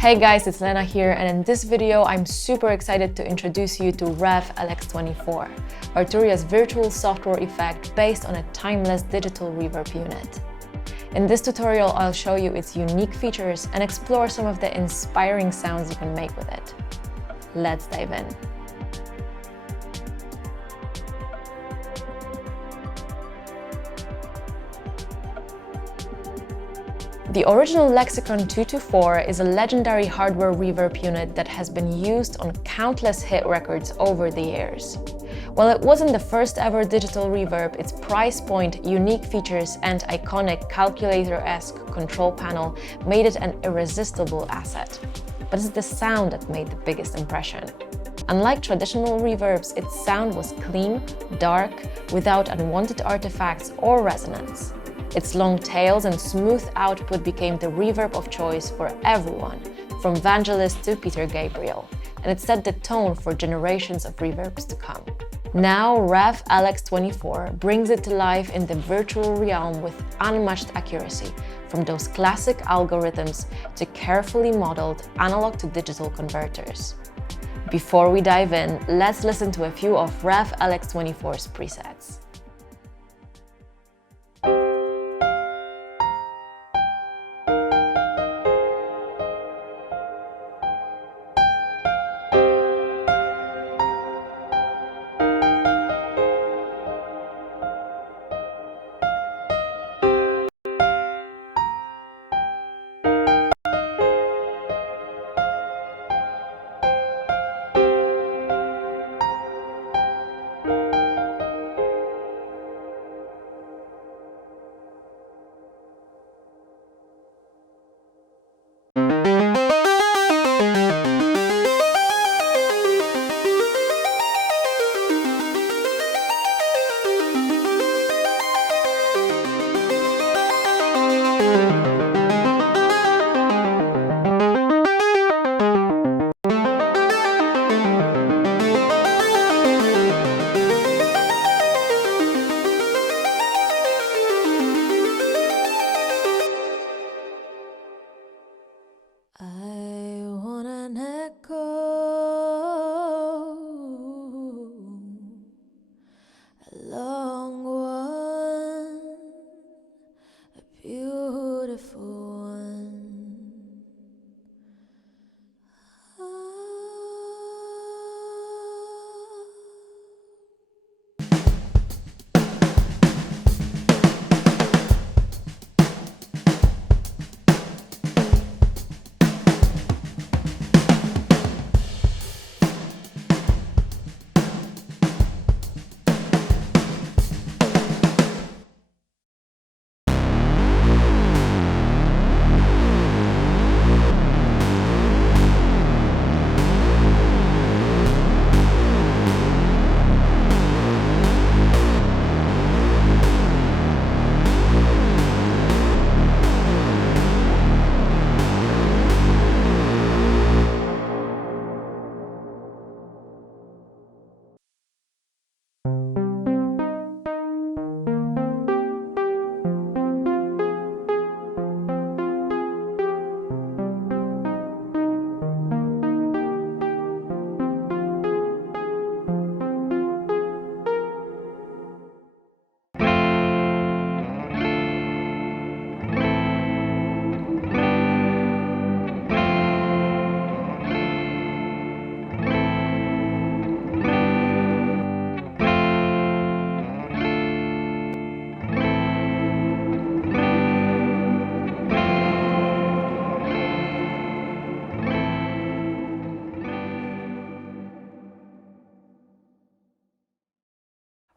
Hey guys, it's Lena here, and in this video I'm super excited to introduce you to Rev LX24, Arturia's virtual software effect based on a timeless digital reverb unit. In this tutorial I'll show you its unique features and explore some of the inspiring sounds you can make with it. Let's dive in. The original Lexicon 224 is a legendary hardware reverb unit that has been used on countless hit records over the years. While it wasn't the first ever digital reverb, its price point, unique features, and iconic calculator-esque control panel made it an irresistible asset. But it's the sound that made the biggest impression. Unlike traditional reverbs, its sound was clean, dark, without unwanted artifacts or resonance. Its long tails and smooth output became the reverb of choice for everyone, from Vangelis to Peter Gabriel, and it set the tone for generations of reverbs to come. Now, Rev LX24 brings it to life in the virtual realm with unmatched accuracy, from those classic algorithms to carefully modeled analog to digital converters. Before we dive in, let's listen to a few of Rev LX24's presets. I want an echo, a long one, a beautiful one.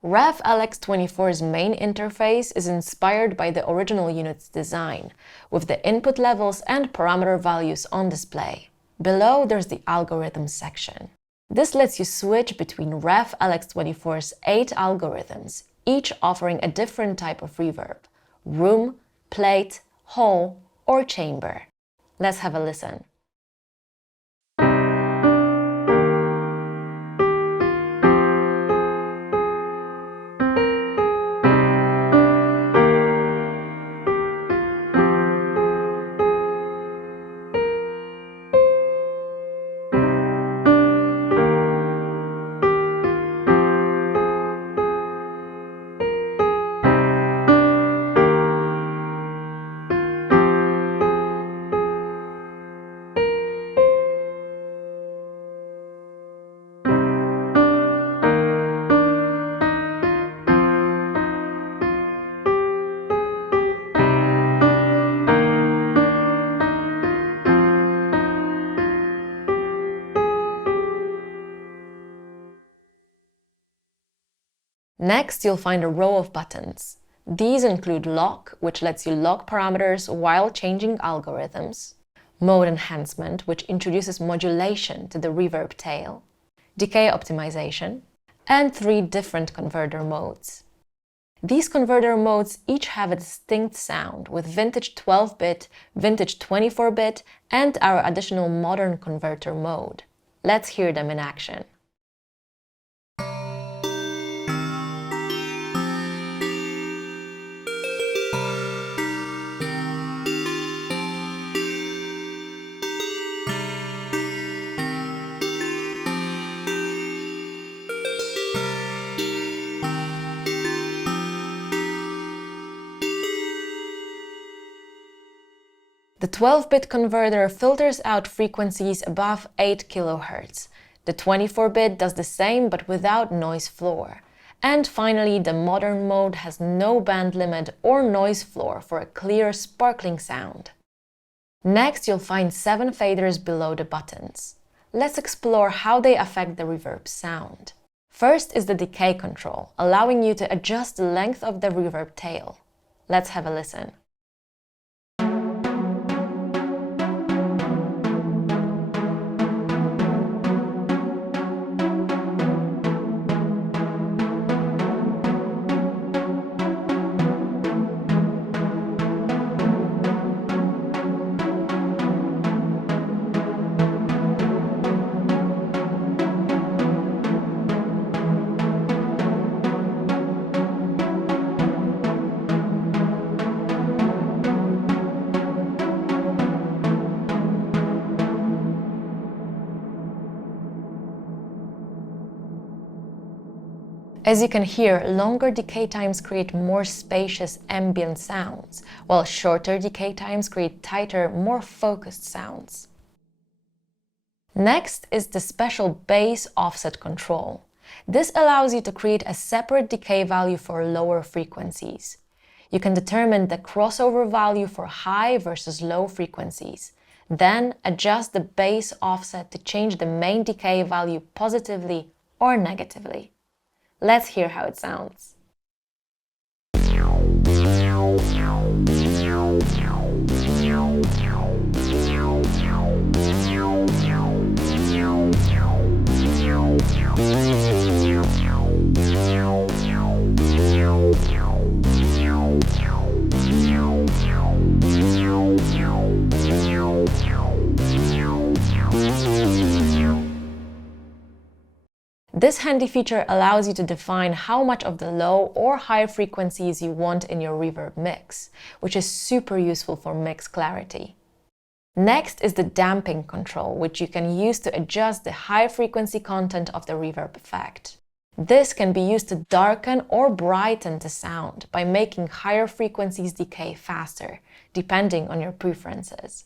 Rev LX24's main interface is inspired by the original unit's design, with the input levels and parameter values on display. Below, there's the algorithm section. This lets you switch between Rev LX24's 8 algorithms, each offering a different type of reverb: room, plate, hall, or chamber. Let's have a listen. Next, you'll find a row of buttons. These include Lock, which lets you lock parameters while changing algorithms, Mode Enhancement, which introduces modulation to the reverb tail, Decay Optimization, and 3 different converter modes. These converter modes each have a distinct sound, with vintage 12-bit, vintage 24-bit, and our additional modern converter mode. Let's hear them in action. The 12-bit converter filters out frequencies above 8 kHz. The 24-bit does the same but without noise floor. And finally, the modern mode has no band limit or noise floor for a clear, sparkling sound. Next, you'll find 7 faders below the buttons. Let's explore how they affect the reverb sound. First is the decay control, allowing you to adjust the length of the reverb tail. Let's have a listen. As you can hear, longer decay times create more spacious ambient sounds, while shorter decay times create tighter, more focused sounds. Next is the special bass offset control. This allows you to create a separate decay value for lower frequencies. You can determine the crossover value for high versus low frequencies. Then adjust the bass offset to change the main decay value positively or negatively. Let's hear how it sounds. This handy feature allows you to define how much of the low or high frequencies you want in your reverb mix, which is super useful for mix clarity. Next is the damping control, which you can use to adjust the high frequency content of the reverb effect. This can be used to darken or brighten the sound by making higher frequencies decay faster, depending on your preferences.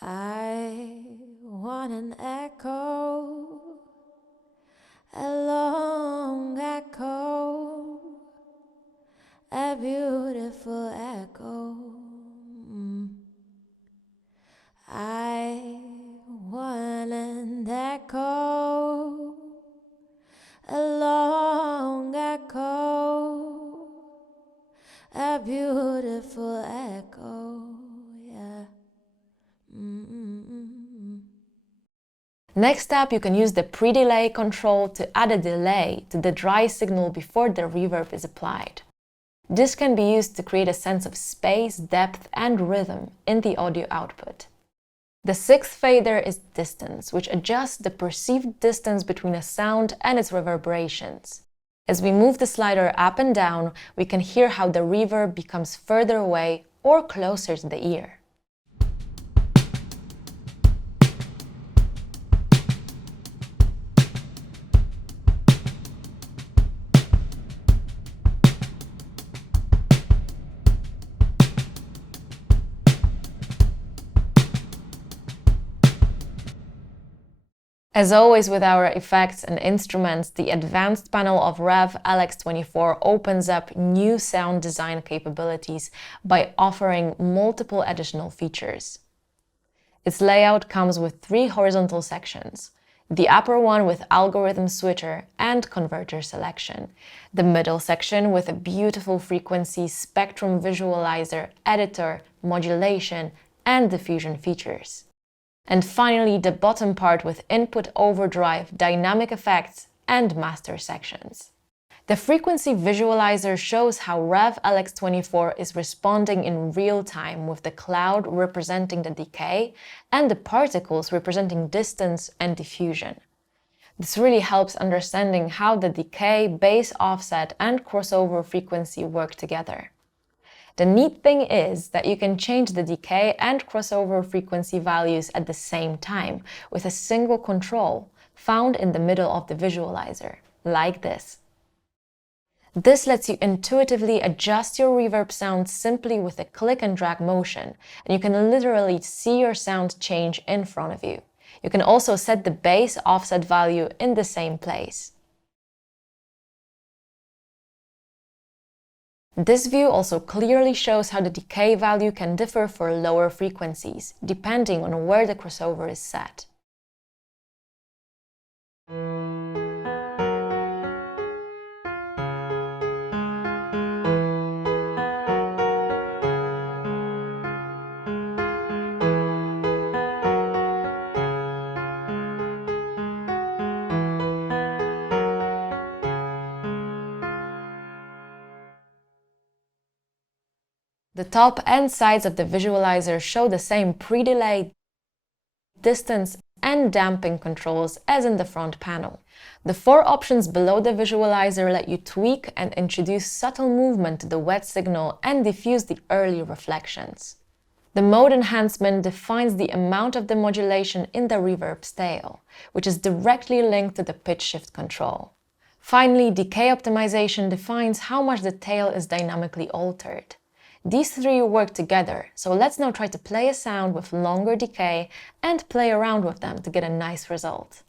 I want an echo, a long echo, a beautiful echo. I want an echo, a long echo, a beautiful echo, yeah. Next up, you can use the pre-delay control to add a delay to the dry signal before the reverb is applied. This can be used to create a sense of space, depth, and rhythm in the audio output. The 6th fader is distance, which adjusts the perceived distance between a sound and its reverberations. As we move the slider up and down, we can hear how the reverb becomes further away or closer to the ear. As always with our effects and instruments, the advanced panel of Rev LX24 opens up new sound design capabilities by offering multiple additional features. Its layout comes with 3 horizontal sections. the upper one with algorithm switcher and converter selection, the middle section with a beautiful frequency spectrum visualizer, editor, modulation, and diffusion features. And finally, the bottom part with input overdrive, dynamic effects, and master sections. The frequency visualizer shows how Rev LX24 is responding in real time, with the cloud representing the decay and the particles representing distance and diffusion. This really helps understanding how the decay, base offset, and crossover frequency work together. The neat thing is that you can change the decay and crossover frequency values at the same time with a single control found in the middle of the visualizer, like this. This lets you intuitively adjust your reverb sound simply with a click and drag motion, and you can literally see your sound change in front of you. You can also set the base offset value in the same place. This view also clearly shows how the decay value can differ for lower frequencies, depending on where the crossover is set. The top and sides of the visualizer show the same pre-delay, distance, and damping controls as in the front panel. The 4 options below the visualizer let you tweak and introduce subtle movement to the wet signal and diffuse the early reflections. The mode enhancement defines the amount of the modulation in the reverb's tail, which is directly linked to the pitch shift control. Finally, decay optimization defines how much the tail is dynamically altered. These 3 work together, so let's now try to play a sound with longer decay and play around with them to get a nice result.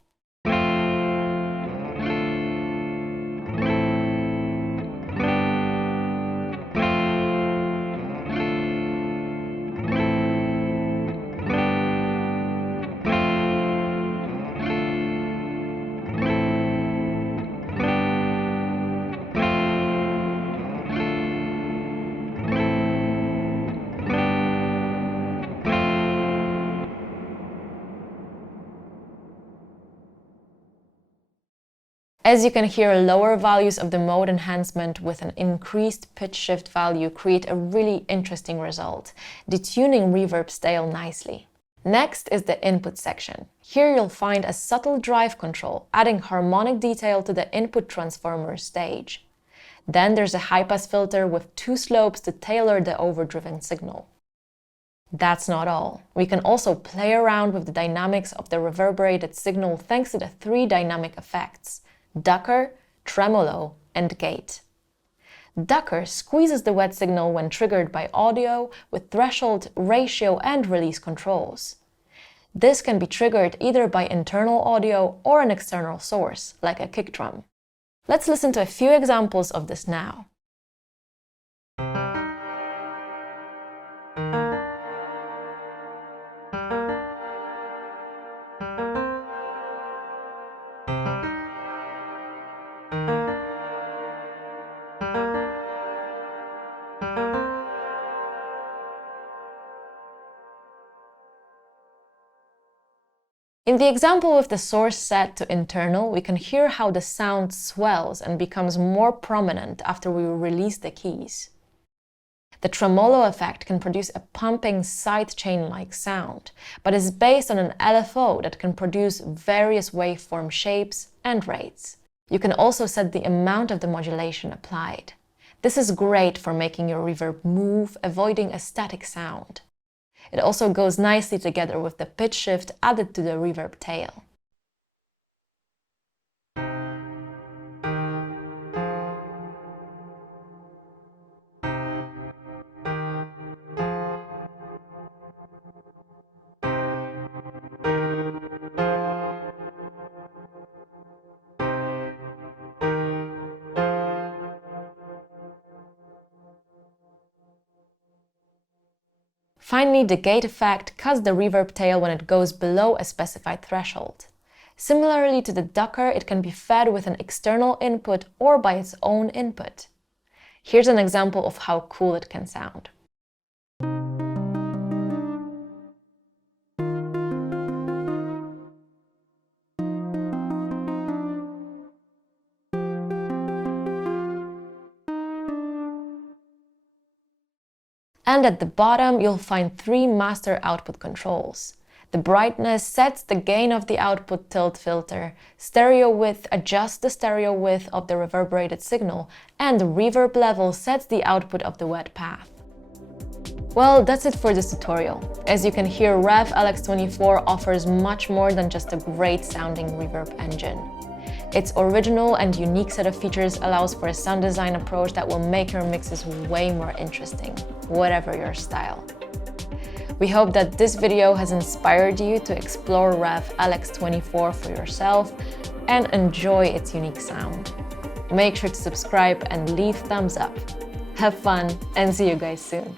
As you can hear, lower values of the mode enhancement with an increased pitch shift value create a really interesting result, detuning reverb's tail nicely. Next is the input section. Here you'll find a subtle drive control, adding harmonic detail to the input transformer stage. Then there's a high-pass filter with 2 slopes to tailor the overdriven signal. That's not all. We can also play around with the dynamics of the reverberated signal thanks to the 3 dynamic effects: Ducker, Tremolo, and Gate. Ducker squeezes the wet signal when triggered by audio with threshold, ratio, and release controls. This can be triggered either by internal audio or an external source, like a kick drum. Let's listen to a few examples of this now. In the example with the source set to internal, we can hear how the sound swells and becomes more prominent after we release the keys. The tremolo effect can produce a pumping sidechain-like sound, but is based on an LFO that can produce various waveform shapes and rates. You can also set the amount of the modulation applied. This is great for making your reverb move, avoiding a static sound. It also goes nicely together with the pitch shift added to the reverb tail. Finally, the gate effect cuts the reverb tail when it goes below a specified threshold. Similarly to the Ducker, it can be fed with an external input or by its own input. Here's an example of how cool it can sound. And at the bottom, you'll find 3 master output controls. The brightness sets the gain of the output tilt filter, stereo width adjusts the stereo width of the reverberated signal, and the reverb level sets the output of the wet path. Well, that's it for this tutorial. As you can hear, Rev LX24 offers much more than just a great sounding reverb engine. Its original and unique set of features allows for a sound design approach that will make your mixes way more interesting, whatever your style. We hope that this video has inspired you to explore Rev LX24 for yourself and enjoy its unique sound. Make sure to subscribe and leave thumbs up. Have fun and see you guys soon.